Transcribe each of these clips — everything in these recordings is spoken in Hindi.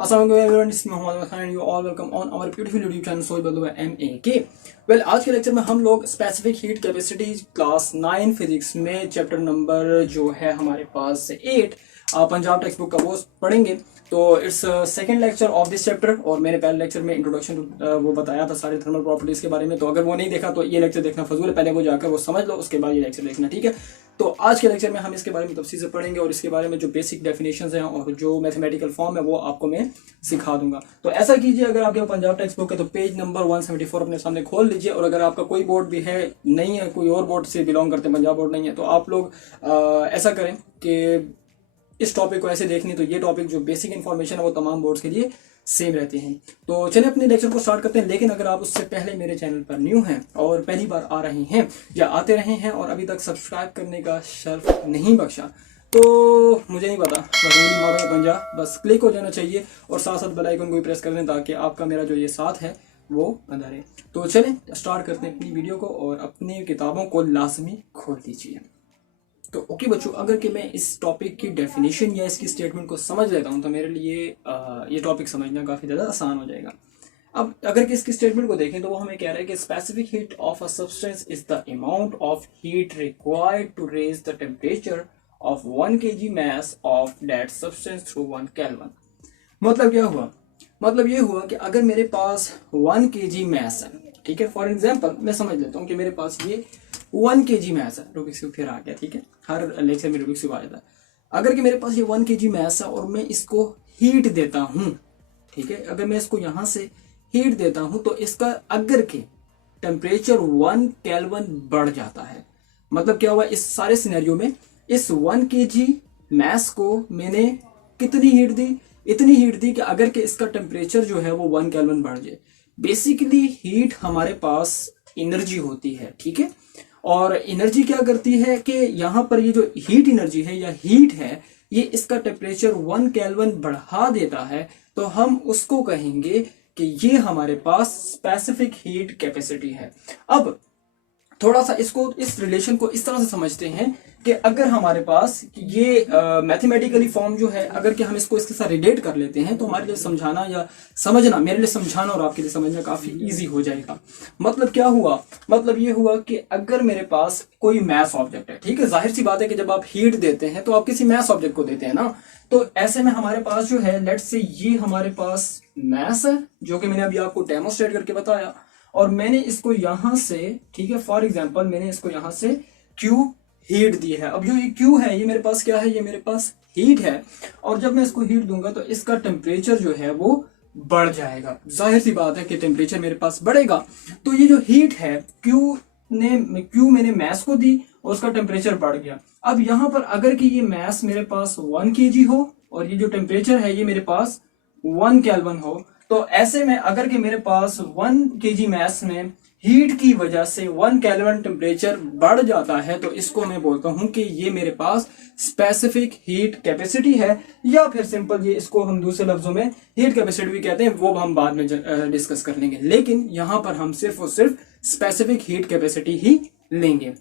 Assalamu alaikum everyone, this is Muhammad Ahmad Khan and you all welcome on our beautiful YouTube channel Soch Badlo MAK। Well आज के लेक्चर में हम लोग specific heat capacity class 9 physics में चैप्टर नंबर जो है हमारे पास 8 पंजाब टेक्स्ट बुक का वो पढ़ेंगे। तो it's second lecture of this chapter और मैंने पहले लेक्चर में इंट्रोडक्शन वो बताया था सारे थर्मल प्रॉपर्टीज के बारे में। तो अगर वो नहीं देखा तो ये लेक्चर देखना फजूल है, पहले वो जाकर वो समझ लो, उसके बाद ये लेक्चर देखना, ठीक है। तो आज के लेक्चर में हम इसके बारे में तफसील से पढ़ेंगे और इसके बारे में जो बेसिक डेफिनेशंस हैं और जो मैथमेटिकल फॉर्म है वो आपको मैं सिखा दूंगा। तो ऐसा कीजिए, अगर आपके पंजाब टेक्स्ट बुक है तो पेज नंबर 174 अपने सामने खोल लीजिए। और अगर आपका कोई बोर्ड भी है नहीं है, कोई और बोर्ड से बिलोंग करते हैं, पंजाब बोर्ड नहीं है, तो आप लोग ऐसा करें कि इस टॉपिक को ऐसे देखनी, तो ये टॉपिक जो बेसिक इन्फॉर्मेशन है वो तमाम बोर्ड्स के लिए सेम रहते हैं। तो चलिए अपने लेक्चर को स्टार्ट करते हैं। लेकिन अगर आप उससे पहले मेरे चैनल पर न्यू हैं और पहली बार आ रहे हैं या आते रहे हैं और अभी तक सब्सक्राइब करने का शर्फ नहीं बख्शा, तो मुझे नहीं पता, बस मारो पंजा, बस क्लिक हो जाना चाहिए और साथ साथ बेल आइकन को भी प्रेस कर दें ताकि आपका मेरा जो ये साथ है वो बना रहे। तो चलें स्टार्ट करते हैं अपनी वीडियो को और अपनी किताबों को लाजमी खोल दीजिए। तो ओके बच्चों, अगर कि मैं इस टॉपिक की डेफिनेशन या इसकी स्टेटमेंट को समझ लेता हूँ तो मेरे लिए ये टॉपिक समझना काफ़ी ज़्यादा आसान हो जाएगा। अब अगर कि इसकी स्टेटमेंट को देखें तो वो हमें कह रहा है कि specific heat of a substance is the amount of heat required to raise the temperature of 1 kg mass of that substance through 1 Kelvin। मतलब क्या हुआ? मतलब ये हुआ कि अगर मेरे पास 1 kg mass है, ठीक है, फॉर एग्जाम्पल मैं समझ लेता हूँ कि मेरे पास ये 1 kg mass है। रूबिक्स क्यूब फिर आ गया, ठीक है, हर लेक्चर में रूबिक्स क्यूब आ जाता है। अगर कि मेरे पास ये 1 kg mass है और मैं इसको हीट देता हूँ, ठीक है, अगर मैं इसको यहाँ से हीट देता हूँ तो इसका अगर के टेम्परेचर 1 Kelvin बढ़ जाता है। मतलब क्या हुआ इस सारे सिनेरियो में, इस 1 kg mass को मैंने कितनी हीट दी? इतनी हीट दी कि अगर के इसका टेम्परेचर जो है वो 1 Kelvin बढ़ जाए। बेसिकली हीट हमारे पास एनर्जी होती है, ठीक है, और एनर्जी क्या करती है कि यहाँ पर ये जो हीट एनर्जी है या हीट है, ये इसका टेम्परेचर 1 Kelvin बढ़ा देता है। तो हम उसको कहेंगे कि ये हमारे पास स्पेसिफिक हीट कैपेसिटी है। अब थोड़ा सा इसको, इस रिलेशन को इस तरह से समझते हैं कि अगर हमारे पास ये मैथमेटिकली फॉर्म जो है, अगर कि हम इसको इसके साथ रिलेट कर लेते हैं तो हमारे लिए समझाना या समझना, मेरे लिए समझाना और आपके लिए समझना काफी इजी हो जाएगा। मतलब क्या हुआ? मतलब ये हुआ कि अगर मेरे पास कोई मैस ऑब्जेक्ट है, ठीक है, जाहिर सी बात है कि जब आप हीट देते हैं तो आप किसी मैस ऑब्जेक्ट को देते हैं ना। तो ऐसे में हमारे पास जो है, लेट्स से ये हमारे पास मैस है जो कि मैंने अभी आपको डेमोस्ट्रेट करके बताया, और मैंने इसको यहां से, ठीक है, फॉर एग्जांपल मैंने इसको यहां से क्यू हीट दी है। अब जो ये क्यू है ये मेरे पास क्या है? ये मेरे पास हीट है, और जब मैं इसको हीट दूंगा तो इसका टेम्परेचर जो है वो बढ़ जाएगा। जाहिर सी बात है कि टेम्परेचर मेरे पास बढ़ेगा। तो ये जो हीट है क्यू मैंने मैस को दी और उसका टेम्परेचर बढ़ गया। अब यहाँ पर अगर कि ये मैस मेरे पास 1 kg हो और ये जो टेम्परेचर है ये मेरे पास 1 Kelvin हो, तो ऐसे में अगर कि मेरे पास 1 kg मैस में हीट की वजह से 1 Kelvin टेम्परेचर बढ़ जाता है, तो इसको मैं बोलता हूं कि ये मेरे पास स्पेसिफिक हीट कैपेसिटी है, या फिर सिंपल ये इसको हम दूसरे लफ्जों में हीट कैपेसिटी भी कहते हैं, वो हम बाद में डिस्कस कर लेंगे। लेकिन यहां पर हम सिर्फ और सिर्फ स्पेसिफिक हीट कैपेसिटी ही लेंगे।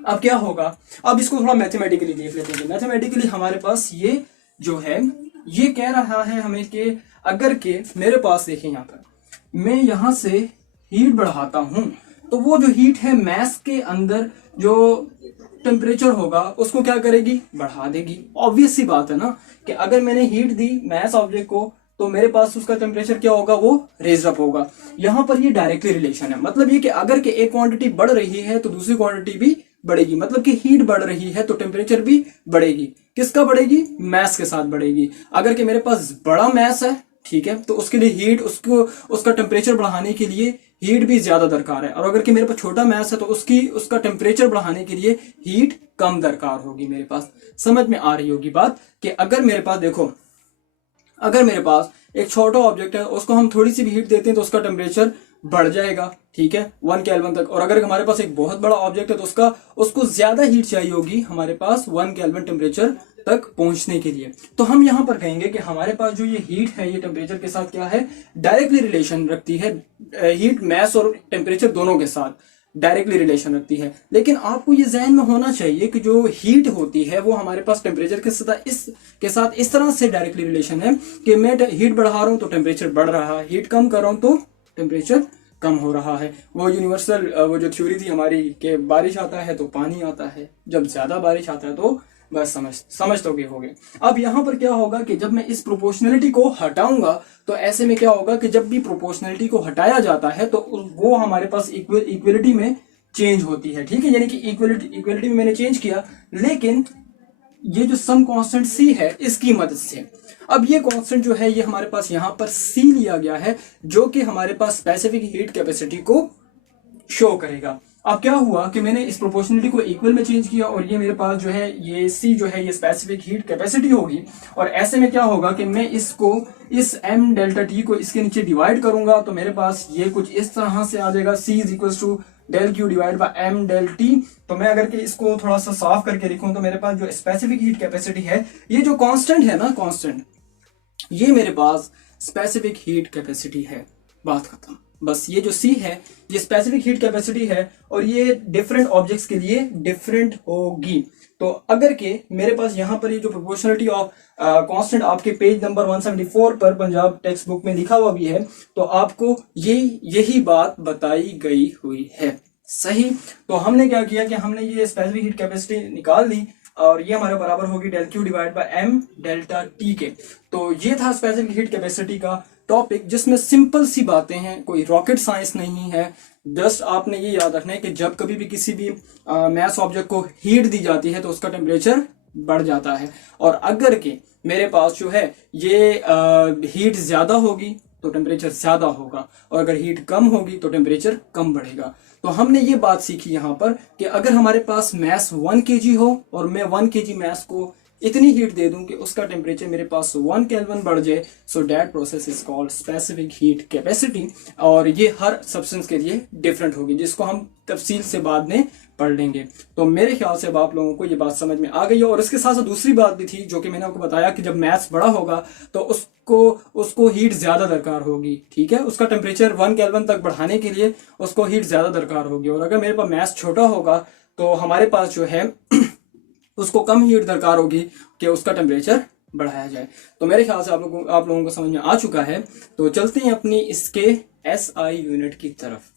अब क्या होगा? अब इसको थोड़ा मैथमेटिकली देख लेते हैं। मैथमेटिकली हमारे पास ये जो है ये कह रहा है हमें कि अगर के मेरे पास देखें, यहाँ पर मैं यहां से हीट बढ़ाता हूं तो वो जो हीट है मैस के अंदर जो टेम्परेचर होगा उसको क्या करेगी? बढ़ा देगी। ऑब्वियस सी बात है ना कि अगर मैंने हीट दी मैस ऑब्जेक्ट को तो मेरे पास उसका टेम्परेचर क्या होगा? वो रेज अप होगा। यहां पर ये डायरेक्टली रिलेशन है। मतलब ये कि अगर के एक क्वांटिटी बढ़ रही है तो दूसरी क्वांटिटी भी बढ़ेगी। मतलब कि हीट बढ़ रही है तो टेम्परेचर भी बढ़ेगी। किसका बढ़ेगी? मैस के साथ बढ़ेगी। अगर कि मेरे पास बड़ा मैस है, ठीक है, तो उसके लिए हीट, उसका टेम्परेचर बढ़ाने के लिए हीट भी ज्यादा दरकार है। और अगर कि मेरे पास छोटा मैस है तो उसका टेम्परेचर बढ़ाने के लिए हीट कम दरकार होगी मेरे पास। समझ में आ रही होगी बात कि अगर मेरे पास, देखो, अगर मेरे पास एक छोटा ऑब्जेक्ट है उसको हम थोड़ी सी भी हीट देते हैं तो उसका टेम्परेचर बढ़ जाएगा, ठीक है, 1 Kelvin तक। और अगर हमारे पास एक बहुत बड़ा ऑब्जेक्ट है तो उसको ज्यादा हीट चाहिए होगी हमारे पास 1 Kelvin टेम्परेचर तक पहुंचने के लिए। तो हम यहां पर कहेंगे कि हमारे पास जो ये हीट है ये टेम्परेचर के साथ क्या है? डायरेक्टली रिलेशन रखती है, हीट मैस और टेम्परेचर दोनों के साथ। डायरेक्टली रिलेशन रखती है। लेकिन आपको ये जहन में होना चाहिए कि जो हीट होती है वो हमारे पास टेम्परेचर के साथ इस तरह से डायरेक्टली रिलेशन है कि मैं हीट बढ़ा रहा हूँ तो टेम्परेचर बढ़ रहा है, हीट कम कर रहा हूँ तो टेम्परेचर कम हो रहा है। वो यूनिवर्सल वो जो थ्योरी थी हमारी कि बारिश आता है तो पानी आता है, जब ज्यादा बारिश आता है तो बस समझ तो के हो गए। अब यहाँ पर क्या होगा कि जब मैं इस प्रोपोर्शनलिटी को हटाऊंगा तो ऐसे में क्या होगा कि जब भी प्रोपोर्शनलिटी को हटाया जाता है तो वो हमारे पास इक्वलिटी में चेंज होती है, ठीक है। यानी कि इक्वलिटी में मैंने चेंज किया, लेकिन ये जो सम कांस्टेंट सी है इसकी मदद से। अब ये कांस्टेंट जो है ये हमारे पास यहाँ पर सी लिया गया है जो कि हमारे पास स्पेसिफिक हीट कैपेसिटी को शो करेगा। अब क्या हुआ कि मैंने इस प्रोपोर्शनलिटी को इक्वल में चेंज किया और ये मेरे पास जो है ये सी जो है ये स्पेसिफिक हीट कैपेसिटी होगी। और ऐसे में क्या होगा कि मैं इसको इस m डेल्टा टी को इसके नीचे डिवाइड करूंगा तो मेरे पास ये कुछ इस तरह से आ जाएगा, C is equal to del q divide by m del t. तो मैं अगर के इसको थोड़ा सा साफ करके लिखूं तो मेरे पास जो स्पेसिफिक हीट कैपेसिटी है, ये जो कांस्टेंट है ना, कांस्टेंट, ये मेरे पास स्पेसिफिक हीट कैपेसिटी है। बात खत्म। बस ये जो C है ये स्पेसिफिक हीट कैपेसिटी है और ये डिफरेंट ऑब्जेक्ट्स के लिए डिफरेंट होगी। तो अगर के मेरे पास यहाँ पर ये जो प्रोपोर्शनलिटी ऑफ कांस्टेंट आपके पेज नंबर 174 पर पंजाब टेक्स्ट बुक में लिखा हुआ भी है तो आपको यही बात बताई गई हुई है, सही। तो हमने क्या किया कि हमने ये स्पेसिफिक हीट कैपेसिटी निकाल ली और ये हमारे बराबर होगी del q divide by m delta t के। तो ये था स्पेसिफिक हीट कैपेसिटी का टॉपिक जिसमें सिंपल सी बातें हैं, कोई रॉकेट साइंस नहीं है। जस्ट आपने ये याद रखना है कि जब कभी भी किसी भी मैस ऑब्जेक्ट को हीट दी जाती है तो उसका टेम्परेचर बढ़ जाता है। और अगर के मेरे पास जो है ये हीट ज्यादा होगी तो टेम्परेचर ज्यादा होगा और अगर हीट कम होगी तो टेम्परेचर कम बढ़ेगा। तो हमने ये बात सीखी यहाँ पर कि अगर हमारे पास मैस 1 kg हो और मैं 1 kg मैस को इतनी हीट दे दूं कि उसका टेम्परेचर मेरे पास 1 केल्विन बढ़ जाए, so that process is called specific heat capacity. और ये हर सब्सटेंस के लिए डिफरेंट होगी जिसको हम तफसील से बाद में पढ़ लेंगे। तो मेरे ख्याल से अब आप लोगों को ये बात समझ में आ गई है। और इसके साथ साथ दूसरी बात भी थी जो कि मैंने आपको बताया कि जब मैस बड़ा होगा तो उसको हीट ज्यादा दरकार होगी, ठीक है। उसका टेम्परेचर 1 केल्विन तक बढ़ाने के लिए उसको हीट ज्यादा दरकार होगी। और अगर मेरे पास मैस छोटा होगा तो हमारे पास जो है उसको कम हीट दरकार होगी कि उसका टेम्परेचर बढ़ाया जाए। तो मेरे ख्याल से आप लोगों को समझ में आ चुका है। तो चलते हैं अपनी इसके SI यूनिट की तरफ।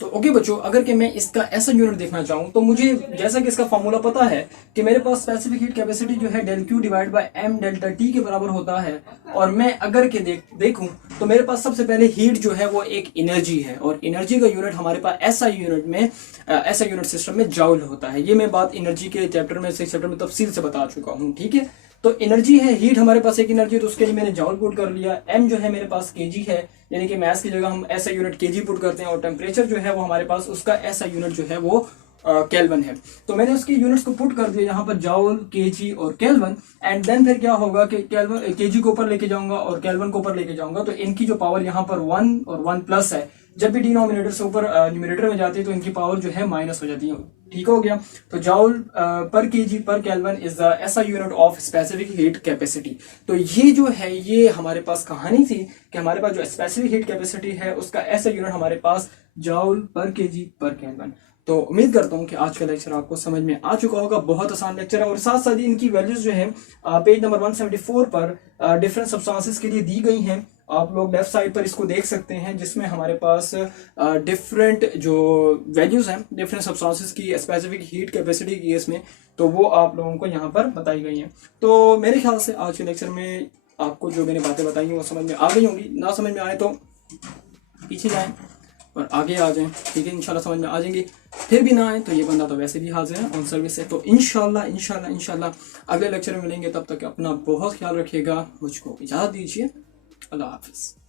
तो ओके बच्चों, अगर कि मैं इसका ऐसा यूनिट देखना चाहूँ तो मुझे जैसा कि इसका फॉर्मूला पता है कि मेरे पास स्पेसिफिक हीट कैपेसिटी जो है del q divide by m delta t के बराबर होता है। और मैं अगर के देखूं तो मेरे पास सबसे पहले हीट जो है वो एक एनर्जी है और एनर्जी का यूनिट हमारे पास SI यूनिट सिस्टम में जाउल होता है। ये मैं बात एनर्जी के चैप्टर में तफसील से बता चुका हूँ, ठीक है। तो एनर्जी है, हीट हमारे पास एक एनर्जी है तो उसके लिए मैंने जाउल पुट कर लिया। m जो है मेरे पास kg है, यानी कि मैस की जगह हम SI यूनिट kg पुट करते हैं। और टेम्परेचर जो है वो हमारे पास उसका SI यूनिट जो है वो केल्विन है। तो मैंने उसकी यूनिट्स को पुट कर दिया यहाँ पर जाउल, kg और केल्विन। एंड देन फिर क्या होगा कि केल्विन kg को ऊपर लेके जाऊंगा और केल्विन को ऊपर लेके जाऊंगा तो इनकी जो पावर यहाँ पर 1 और 1 प्लस है, जब भी डिनोमिनेटर से ऊपर न्यूमरेटर में जाती है तो इनकी पावर जो है माइनस हो जाती है, ठीक हो गया। तो joule per KG per kelvin is the SI unit of specific heat capacity. तो ये जो है ये हमारे पास कहानी थी कि हमारे पास जो स्पेसिफिक हीट कैपेसिटी है उसका SI यूनिट हमारे पास joule per KG per kelvin. तो उम्मीद करता हूँ कि आज का लेक्चर आपको समझ में आ चुका होगा। बहुत आसान लेक्चर है और साथ साथ इनकी वैल्यूज जो है पेज नंबर 174 पर डिफरेंट सब्सटेंसेस के लिए दी गई हैं। आप लोग लेफ्ट साइड पर इसको देख सकते हैं जिसमें हमारे पास डिफरेंट जो वैल्यूज हैं डिफरेंट सब्सटेंसेस की स्पेसिफिक हीट कैपेसिटी की इसमें, तो वो आप लोगों को यहाँ पर बताई गई हैं। तो मेरे ख्याल से आज के लेक्चर में आपको जो मैंने बातें बताई हैं वो समझ में आ गई होंगी। ना समझ में आए तो पीछे जाएं और आगे आ जाएं, ठीक है। इंशाल्लाह समझ में आ जाएंगे। फिर भी ना आए तो ये बंदा तो वैसे भी हाजिर है ऑन सर्विस है। तो इंशाल्लाह अगले लेक्चर में मिलेंगे। तब तक अपना बहुत ख्याल रखिएगा। मुझको इजाज़त दीजिए। अल्लाह हाफिज़।